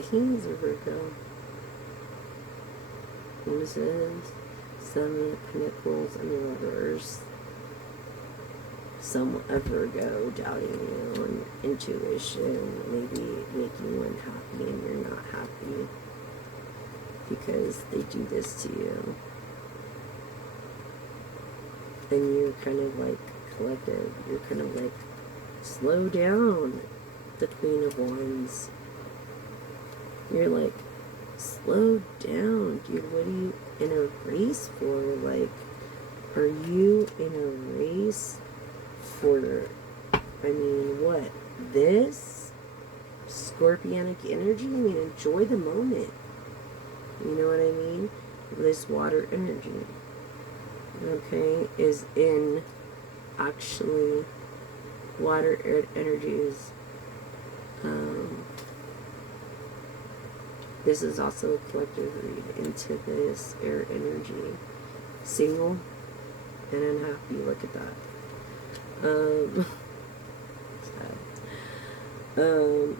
he's a Virgo. What is it? Seven of Pentacles in reverse. Some a Virgo doubting you and intuition, maybe making you unhappy and you're not happy because they do this to you. And you're kind of like collective. You're kind of like, slow down, the Queen of Wands. You're like, slow down, dude. What are you in a race for? Like, are you in a race for, I mean, what? This? Scorpionic energy? I mean, enjoy the moment. You know what I mean? This water energy, okay, is in actually water energies. This is also a collective read into this air energy. Single and unhappy. Look at that. Sad.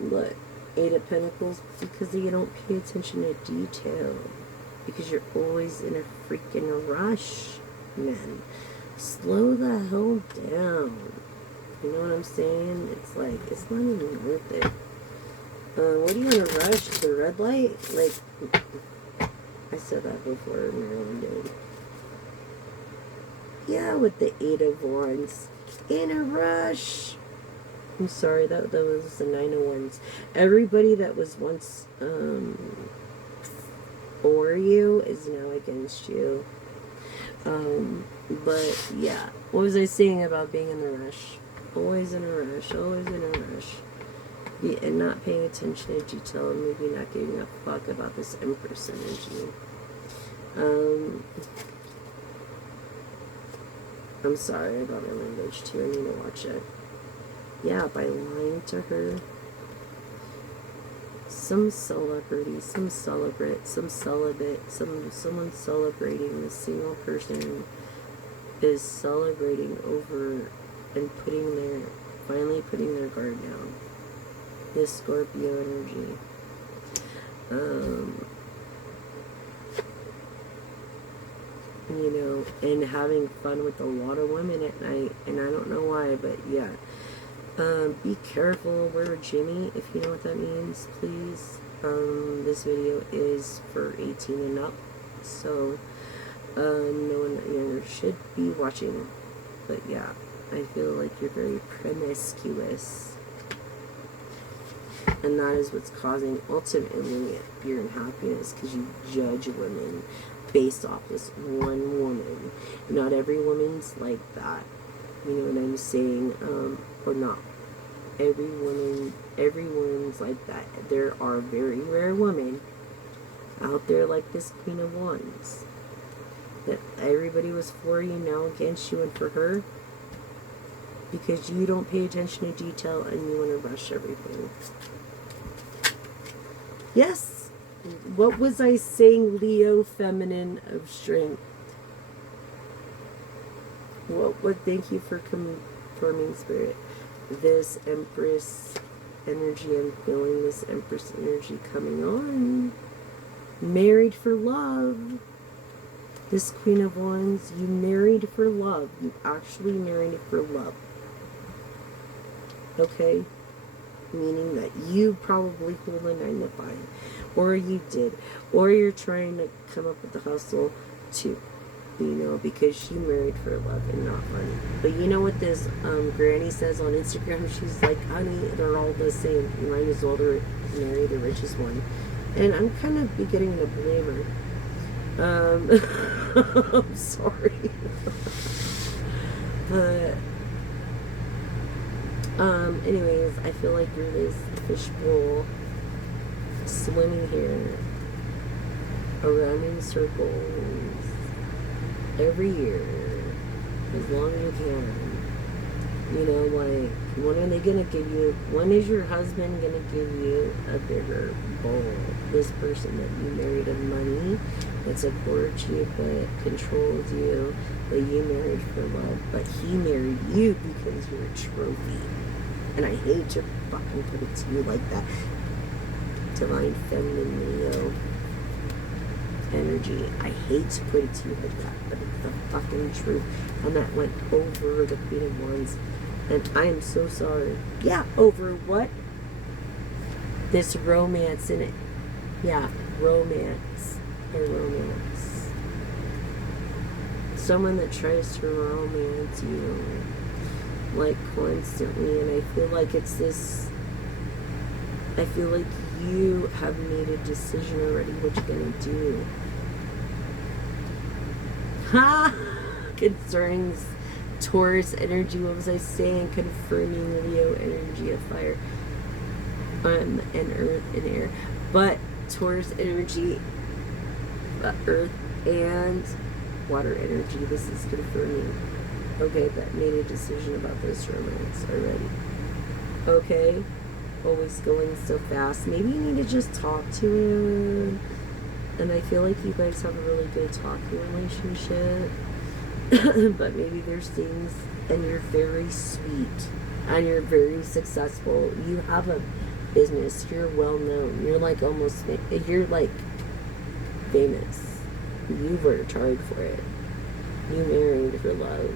Look, Eight of Pentacles, because you don't pay attention to detail. Because you're always in a freaking rush, man. Slow the hell down. You know what I'm saying? It's like, it's not even worth it. What are you in a rush? To the red light? Like, I said that before, Marilyn did. Yeah, with the Eight of Wands. In a rush. I'm sorry, that was the Nine of Wands. Everybody that was once for you is now against you. But yeah, what was I saying about being in the rush? Always in a rush, always in a rush. And not paying attention to detail, and maybe not giving a fuck about this Empress energy. I'm sorry about my language too, I need to watch it. Yeah, by lying to her. Some celebrity, some celebrate, some celibate, someone celebrating, the single person is celebrating over and finally putting their guard down. This Scorpio energy. You know, and having fun with a lot of women at night, and I don't know why, but yeah. Be careful, wear a Jimmy, if you know what that means, please. This video is for 18 and up, so no one younger should be watching. But yeah, I feel like you're very promiscuous. And that is what's causing, ultimately, your unhappiness, because you judge women based off this one woman. Not every woman's like that. You know what I'm saying? Or not. Everyone's like that. There are very rare women out there like this Queen of Wands. That everybody was for you, now against you, and for her. Because you don't pay attention to detail and you want to rush everything. Yes. What was I saying? Leo, feminine of strength. What? Thank you for confirming, Spirit. This Empress energy, I'm feeling this Empress energy coming on. Married for love. This Queen of Wands, you married for love. You actually married for love. Okay? Meaning that you probably hold a 9 to 5. Or you did. Or you're trying to come up with the hustle too. You know, because she married for love and not money. But you know what this granny says on Instagram? She's like, honey, they're all the same. You might as well marry the richest one. And I'm kind of beginning to believe her. I'm sorry. But anyways, I feel like you're this fishbowl swimming here around in circles every year as long as you can. You know, like, when are they gonna give you, when is your husband gonna give you a bigger bowl? This person that you married of money, that supports you, but controls you, that you married for love, but he married you because you're a trophy. And I hate to fucking put it to you like that. divine feminine Leo energy. I hate to put it to you like that, but it's the fucking truth. And that went over the Queen of Wands. And I am so sorry. Yeah, over what? This romance in it. Yeah, romance. A romance. Someone that tries to romance you, like, constantly. And I feel like it's this... I feel like you have made a decision already what you're going to do. Ha! Concerning Taurus energy, what was I saying? Confirming Leo energy of fire. And earth and air. But Taurus energy, earth and water energy, this is confirming. Okay, that made a decision about this romance already. Okay? Always going so fast. Maybe you need to just talk to him. And I feel like you guys have a really good talking relationship. But maybe there's things, and you're very sweet and you're very successful. You have a business. You're well known. You're like almost, you're like famous. You worked hard for it. You married for love,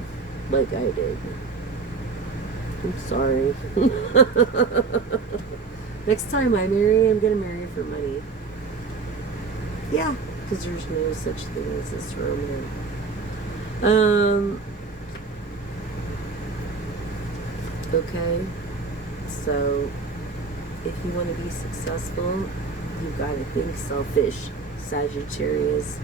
like I did. I'm sorry. Next time I marry, I'm gonna marry for money. Yeah, because there's no such thing as this romance. Okay, so if you want to be successful, you gotta think selfish. Sagittarius,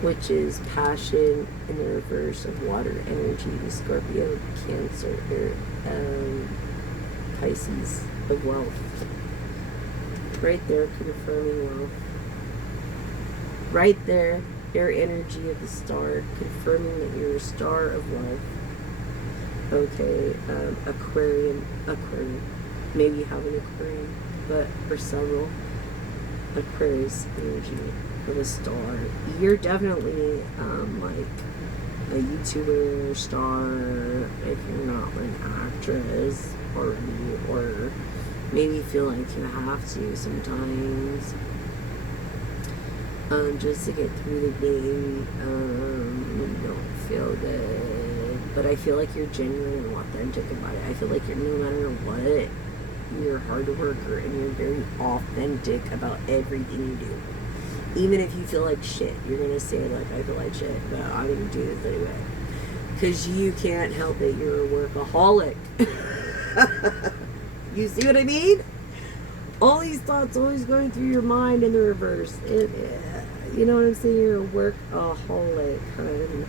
which is passion in the reverse of water energy. Scorpio, Cancer, Pisces of wealth. Right there, confirming wealth. Right there, air energy of the star, confirming that you're a star of wealth. Okay, Aquarium. Maybe you have an Aquarium, but or several. Aquarius energy of a star. You're definitely like a YouTuber star if you're not an actress already, or maybe you feel like you have to sometimes. Just to get through the day, you don't feel good, but I feel like you're genuine and authentic about it. I feel like you're, no matter what, you're a hard worker and you're very authentic about everything you do. Even if you feel like shit, you're gonna say like, I feel like shit, but I'm gonna do this anyway. Because you can't help it, you're a workaholic. You see what I mean? All these thoughts always going through your mind in the reverse. You know what I'm saying? You're a workaholic, honey.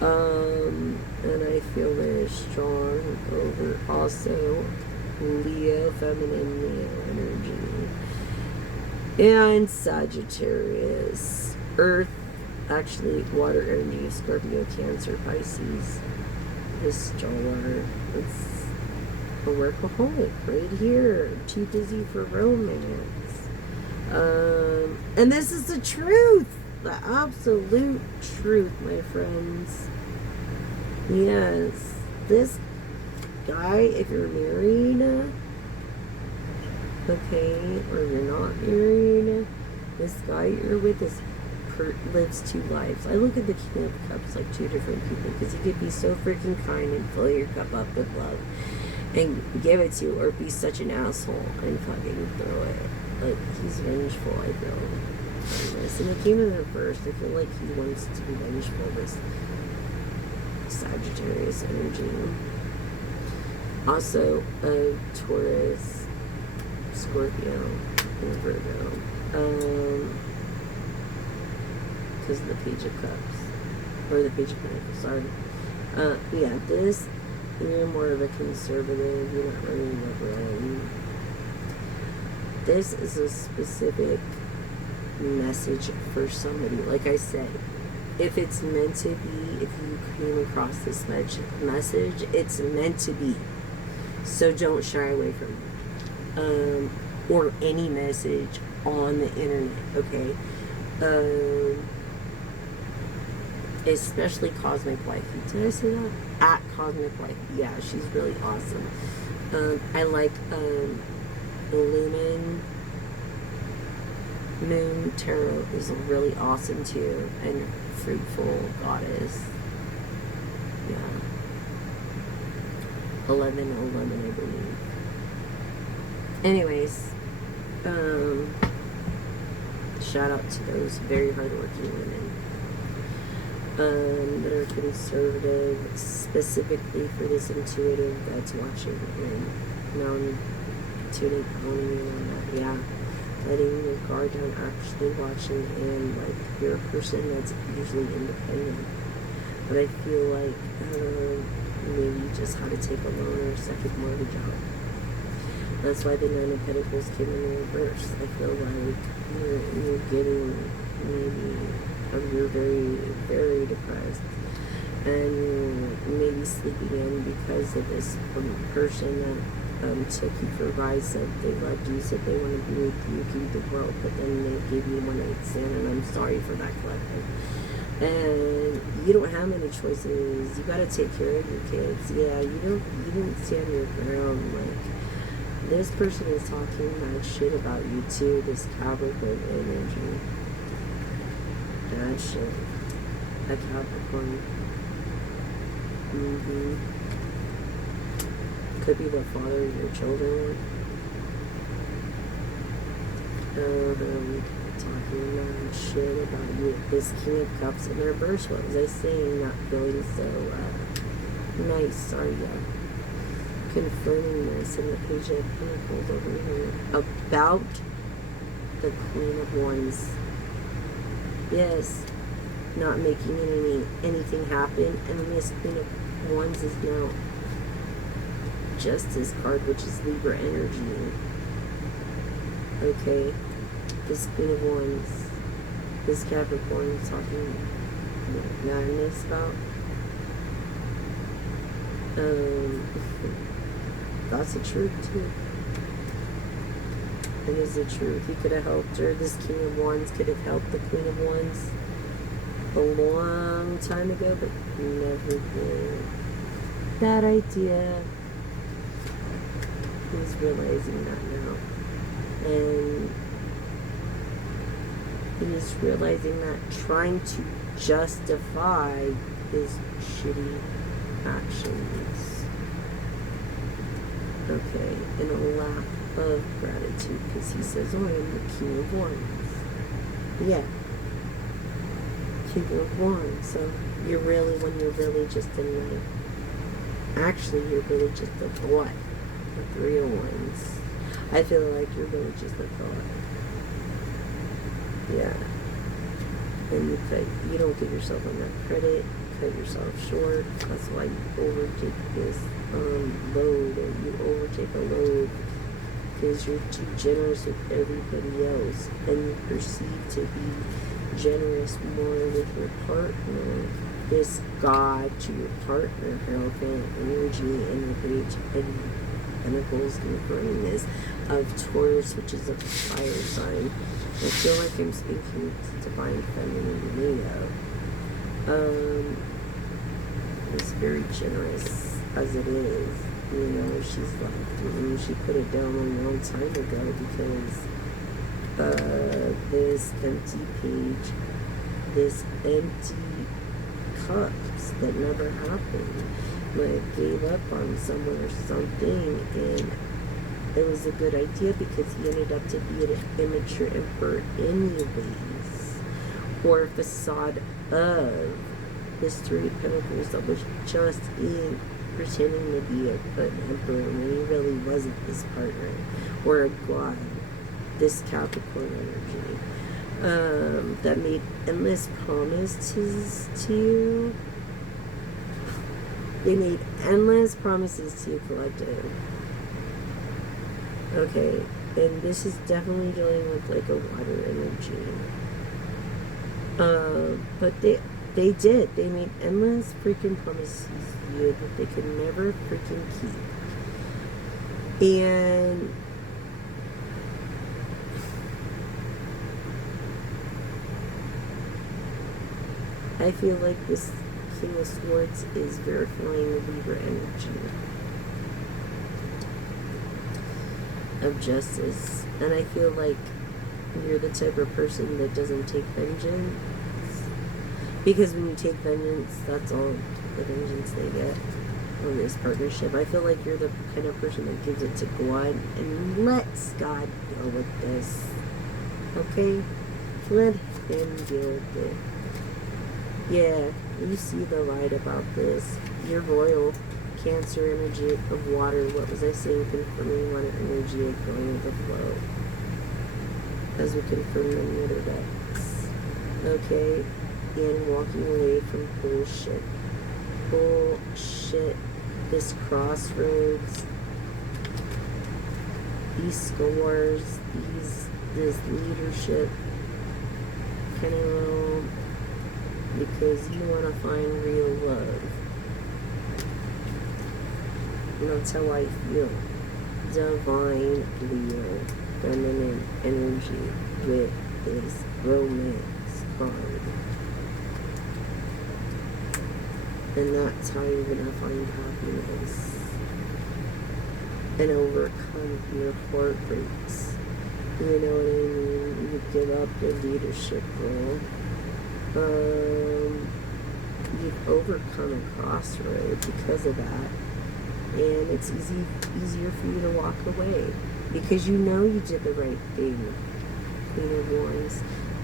And I feel very strong over also Leo, feminine Leo energy. And Sagittarius. Earth, actually water energy, Scorpio, Cancer, Pisces. This star. It's a workaholic right here. Too busy for romance. And this is the truth. The absolute truth, my friends. Yes. This guy, if you're married, okay, or you're not married, this guy you're with lives two lives. I look at the King of Cups like two different people, because he could be so freaking kind and fill your cup up with love and give it to you, or be such an asshole and fucking throw it. Like, he's vengeful, I feel. And the King of the Reverse, I feel like he wants to be vengeful, this Sagittarius energy. Also, Taurus, Scorpio, and Virgo. Because of the Page of Cups. Or the Page of Pentacles, sorry. Yeah, this, you're more of a conservative, you're not really liberal. This is a specific message for somebody. Like I said, if it's meant to be, if you came across this message, it's meant to be. So don't shy away from it. Or any message on the internet, okay? Especially Cosmic Wifey. Did I say that? At Cosmic Wifey. Yeah, she's really awesome. I like Lumen Moon Tarot is really awesome too, and fruitful goddess. Yeah. 1111, I believe. Anyways, shout out to those very hardworking women that are conservative, specifically for this intuitive that's watching and now tuning on you on that. Yeah, letting your guard down, actually watching, and like you're a person that's usually independent. But I feel like maybe you just had to take a loan or a second mortgage out. That's why the Nine of Pentacles came in reverse. I feel like you're getting maybe you're very, very depressed, and you're maybe sleeping in because of this person that took you for a ride, said they loved you, said they want to be with you, give you the world, but then they gave you one night stand, and I'm sorry for that, collective. And you don't have any choices. You gotta take care of your kids. Yeah, you don't stand your ground. Like, this person is talking mad shit about you too, this Capricorn energy. Bad shit. A Capricorn. Could be the father of your children. Talking mad shit about you. This King of Cups in reverse. What was I saying? Not feeling so nice, are you? Confirming this in the Page of Pentacles over here about the Queen of Wands. Yes, not making anything happen, and this Queen of Wands is now Justice card, which is Libra energy. Okay, this Queen of Wands, this Capricorn talking madness about. That's the truth too. It is the truth. He could have helped her. This King of Wands could have helped the Queen of Wands a long time ago, but never did. Bad idea. He's realizing that now. And he's realizing that, trying to justify his shitty actions. Okay, and a lack of gratitude, because he says, oh, I am the King of Wands. Yeah. King of Wands. So you're really, when you're really just in like, actually you're really just a boy. The Three of Wands. I feel like you're really just a thought. Yeah. And you don't give yourself enough credit, cut yourself short. That's why you overtake this load, or you overtake a load, because you're too generous with everybody else, and you perceive to be generous more with your partner. This God to your partner, Hierophant energy in the Page and Pentacles confirming this of Taurus, which is a fire sign. I feel like I'm speaking to Divine Feminine Leo. It's very generous as it is. You know, she's like, she put it down a long time ago, because this empty page, this empty cups that never happened, like gave up on someone or something, and it was a good idea because he ended up to be an immature emperor anyways, or a facade of this Three of Pentacles that was just in pretending to be an emperor when he really wasn't his partner, or a god, this Capricorn energy, that made endless promises to you. They made endless promises to you, collective. Okay, and this is definitely dealing with like a water energy. But they did. They made endless freaking promises to you that they could never freaking keep. And I feel like this King of Swords is verifying the Libra energy. of justice. And I feel like you're the type of person that doesn't take vengeance. Because when you take vengeance, that's all the vengeance they get on this partnership. I feel like you're the kind of person that gives it to God and lets God deal with this. Okay? Let him deal with it. Yeah, you see the light about this. You're royal. Cancer energy of water. What was I saying? Confirming water energy of going with the flow. As we confirm the meter decks. Okay? And walking away from bullshit. Bullshit. This crossroads. These scores. This leadership. Kind of because you want to find real love. And that's how I feel. Divine Leo, feminine energy with this romance card. And that's how you're going to find happiness and overcome your heartbreaks. You know what I mean? You give up your leadership role. You've overcome a crossroad because of that. And it's easier for you to walk away. Because you know you did the right thing. Queen of Wands.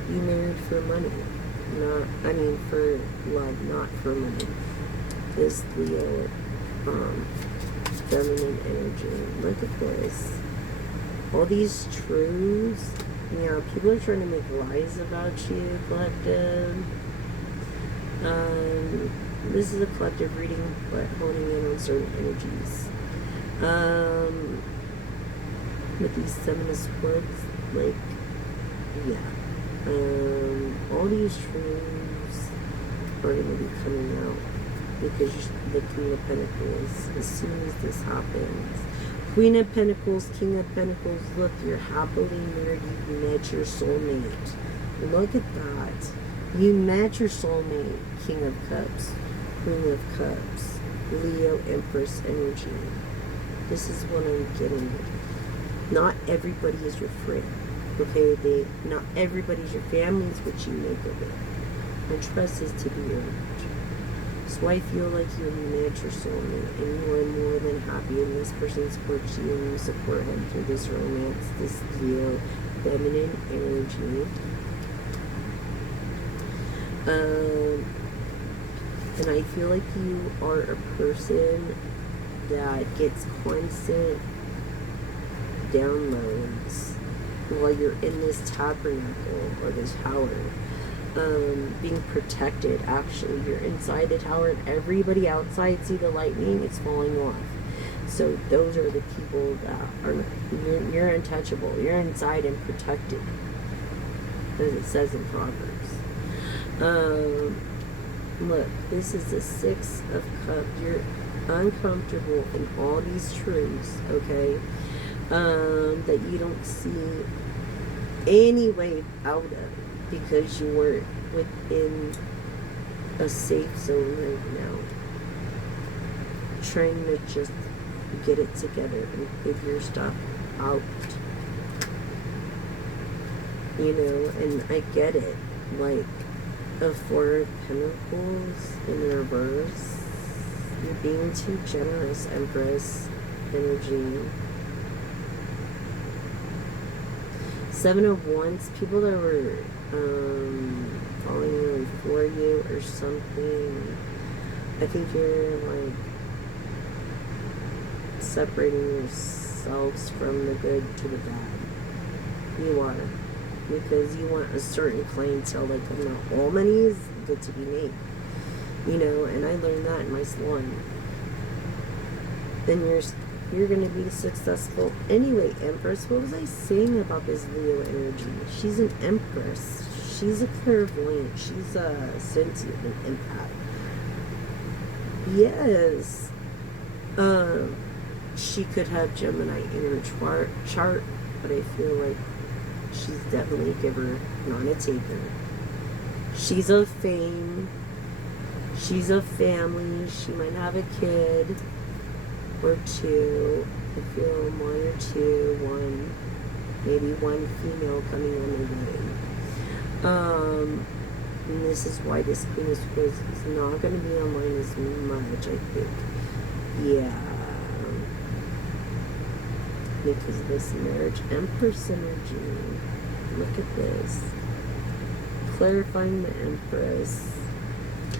You married for money. For love, not for money. This Leo, feminine energy. Look at this. All these truths. People are trying to make lies about you, collective. This is a collective reading, but honing in on certain energies. With these Seven of Swords, all these truths are going to be coming out because the King of Pentacles, as soon as this happens. Queen of Pentacles, King of Pentacles, look, you're happily married, you met your soulmate. Look at that. You met your soulmate, King of Cups, Queen of Cups, Leo, Empress energy. This is what I'm getting. Not everybody is your friend, okay? Not everybody's your family, is what you make of it. And trust is to be earned. So I feel like you met your soulmate and you are more than happy and this person supports you and you support him through this romance, this Leo feminine energy. And I feel like you are a person that gets constant downloads while you're in this tabernacle or this tower. Being protected. Actually, you're inside the tower and everybody outside see the lightning, it's falling off. So those are the people that are, you're untouchable. You're inside and protected, as it says in Proverbs. Look, this is the Six of Cups. You're uncomfortable in all these truths, okay, that you don't see any way out of, because you were within a safe zone right now, trying to just get it together and figure stuff out, and I get it. Like a Four of Pentacles in reverse, you're being too generous, Empress energy. Seven of Wands, people that were falling really for you or something. I think you're like separating yourselves from the good to the bad. You are, because you want a certain clientele. Like, all money is good to be made, and I learned that in my salon. Then you're going to be successful anyway. Empress, what was I saying about this Leo energy? She's an Empress. She's a clairvoyant. She's a sentient, an empath. Yes. She could have Gemini in her chart, but I feel like she's definitely a giver, not a taker. She's of fame. She's of family. She might have a kid or two. I feel one or two, one. maybe one female coming on the way. And this is why this Queen of Swords is not going to be online as much, I think. Yeah. Because of this marriage Empress energy. Look at this. Clarifying the Empress.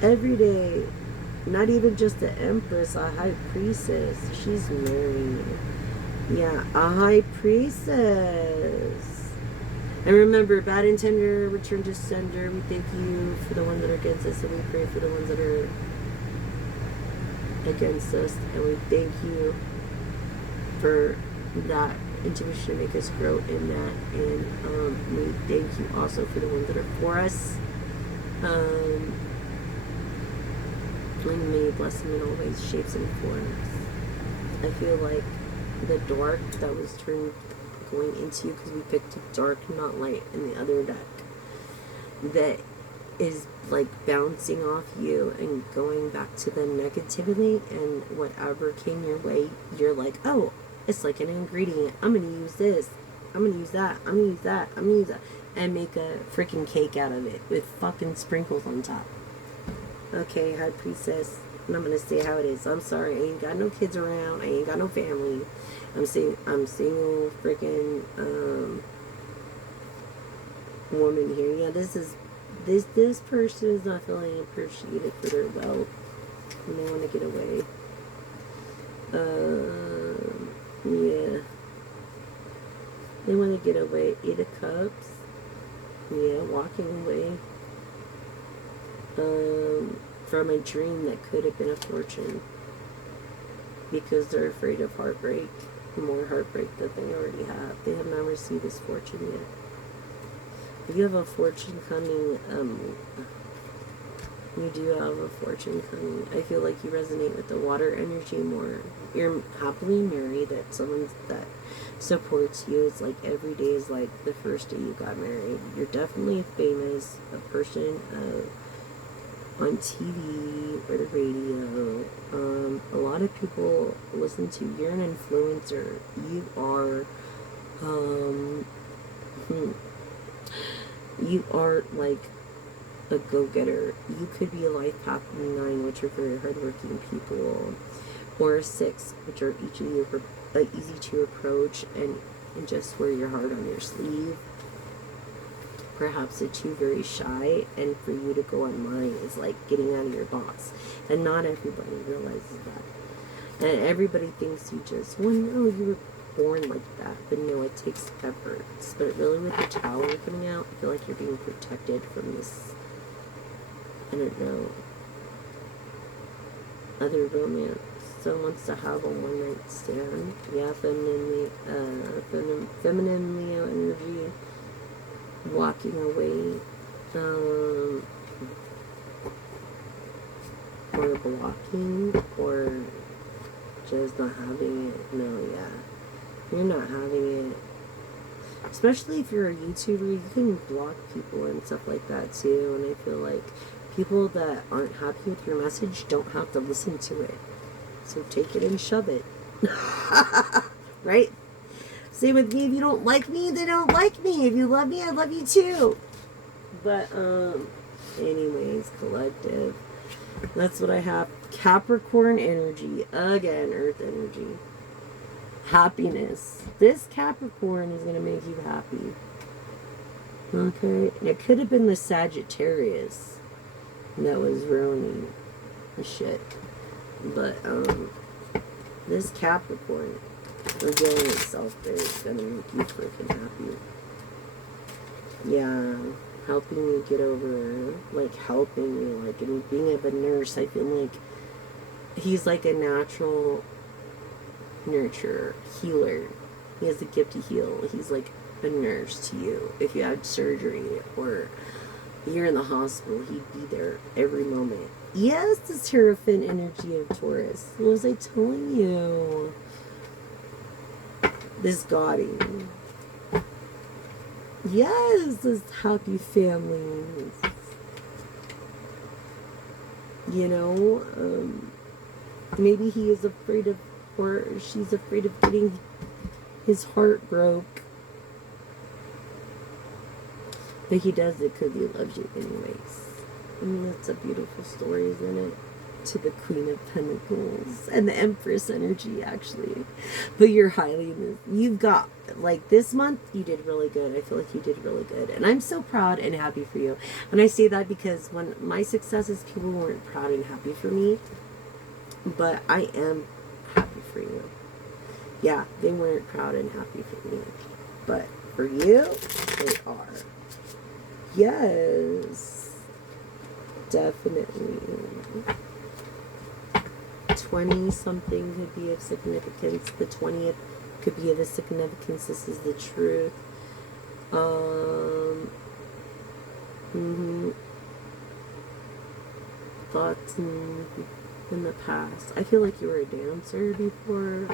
Every day, not even just the Empress, a High Priestess. She's married. Yeah, a High Priestess. And remember, bad intender, return to sender. We thank you for the ones that are against us, and we pray for the ones that are against us. And we thank you for that intuition to make us grow in that. And we thank you also for the ones that are for us. And may you bless them in all ways, shapes, and forms. I feel like the dark that was turned going into you, because we picked dark, not light, in the other deck, that is like bouncing off you and going back to the negativity, and whatever came your way, you're like, oh, it's like an ingredient. I'm going to use this. I'm going to use that. I'm going to use that. I'm going to use that. And make a freaking cake out of it with fucking sprinkles on top. Okay, High Priestess. And I'm going to say how it is. I'm sorry. I ain't got no kids around. I ain't got no family. I'm single freaking woman here. Yeah, this person is not feeling appreciated for their wealth. And they want to get away. Yeah. They want to get away. 8 of Cups. Yeah, walking away. From a dream that could have been a fortune. Because they're afraid of heartbreak. More heartbreak that they already have. They have not received this fortune yet. If you have a fortune coming, you do have a fortune coming. I feel like you resonate with the water energy more. You're happily married. That someone that supports you. It's like every day is like the first day you got married. You're definitely famous. A person on TV or the radio. A lot of people listen to you. You're an influencer. You are you are like a go-getter. You could be a life path 9, which are very hardworking people, or a 6, which are each of you easy to approach and just wear your heart on your sleeve. Perhaps a 2, very shy, and for you to go online is like getting out of your box, and not everybody realizes that. And everybody thinks you just, well, no, you were born like that, but no, it takes efforts. But really, with the Tower coming out, I feel like you're being protected from this, I don't know, other romance. Someone wants to have a one-night stand. Yeah, feminine Leo energy. Walking away, or blocking, or just not having it. No, yeah, you're not having it. Especially if you're a YouTuber, you can block people and stuff like that too. And I feel like people that aren't happy with your message don't have to listen to it. So take it and shove it. Right? Same with me. If you don't like me, they don't like me. If you love me, I love you too. But, anyways, collective. That's what I have. Capricorn energy. Again, Earth energy. Happiness. This Capricorn is going to make you happy. Okay? And it could have been the Sagittarius that was ruining the shit. But, this Capricorn, revealing itself there, is gonna make you freaking happy. Yeah, helping you get over, like, helping you, like, and being a nurse, I feel like he's like a natural nurturer, healer. He has the gift to heal. He's like a nurse to you. If you had surgery or you're in the hospital, he'd be there every moment. Yes, this Hierophant energy of Taurus. What was I telling you? This Gaudi. Yes, this happy families. You know, maybe he is afraid of, or she's afraid of getting his heart broke. But he does it because he loves you anyways. I mean, that's a beautiful story, isn't it? To the Queen of Pentacles and the Empress energy, actually. But you're highly in this. You've got, like, this month, you did really good. I feel like you did really good. And I'm so proud and happy for you. And I say that because when my successes, people weren't proud and happy for me. But I am happy for you. Yeah, they weren't proud and happy for me. But for you, they are. Yes. Definitely. 20 something could be of significance. The 20th could be of a significance. This is the truth. Thoughts in the past. I feel like you were a dancer before.